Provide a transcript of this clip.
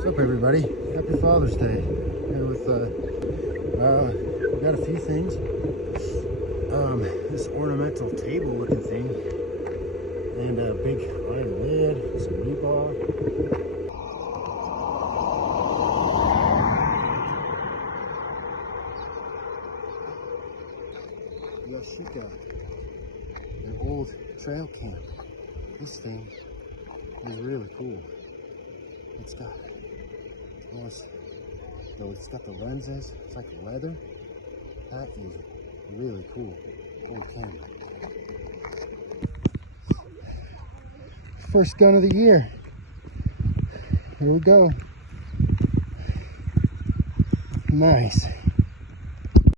What's up, everybody? Happy Father's Day. Here with we got a few things. This ornamental table looking thing, and a big iron lid, some rebar. Yashika, an old trail camp. This thing is really cool. It's got the lenses. It's like leather. That is really cool. Old camera. First gun of the year. Here we go. Nice.